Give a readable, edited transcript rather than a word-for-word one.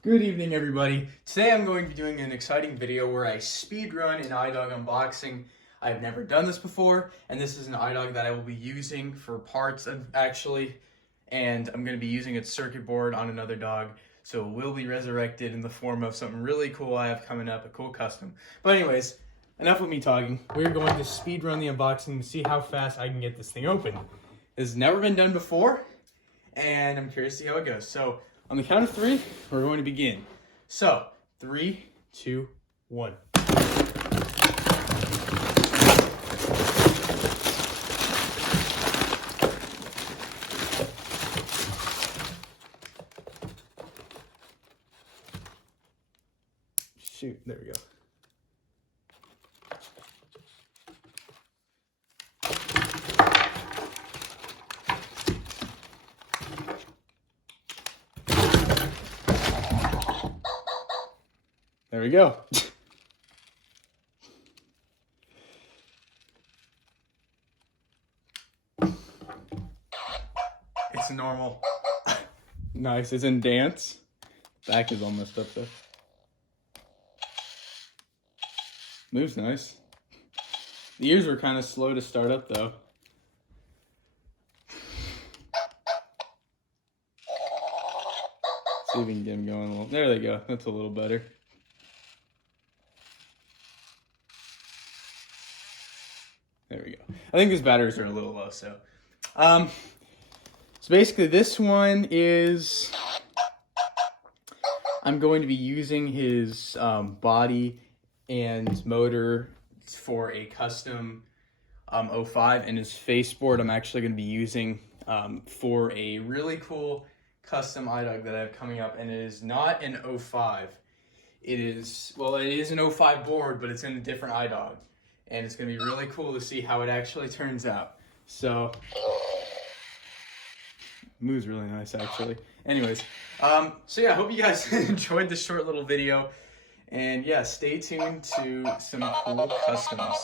Good evening, everybody. Today I'm going to be doing an exciting video where I speed run an idog unboxing. I've never done this before, and this is an idog that I will be using for parts actually, and I'm going to be using its circuit board on another dog, so it will be resurrected in the form of something really cool I have coming up, a cool custom. But anyways, enough with me talking. We're going to speed run the unboxing to see how fast I can get this thing open. This has never been done before, and I'm curious to see how it goes. So on the count of three, we're going to begin. So 3, 2, 1. Shoot, there we go. There we go. It's normal. Nice, it's in dance. Back is all messed up though. Moves nice. The ears were kind of slow to start up though. See if we can get him going a little. There they go. That's a little better. There we go. I think his batteries are a little low, so. So basically this one is, I'm going to be using his body and motor for a custom 05, and his faceboard I'm actually going to be using for a really cool custom idog that I have coming up, and it is not an 05. It is, well, it is an 05 board, but it's in a different idog. And it's going to be really cool to see how it actually turns out. So, moves really nice, actually. Anyways, so yeah, I hope you guys enjoyed this short little video. And yeah, stay tuned to some cool customs.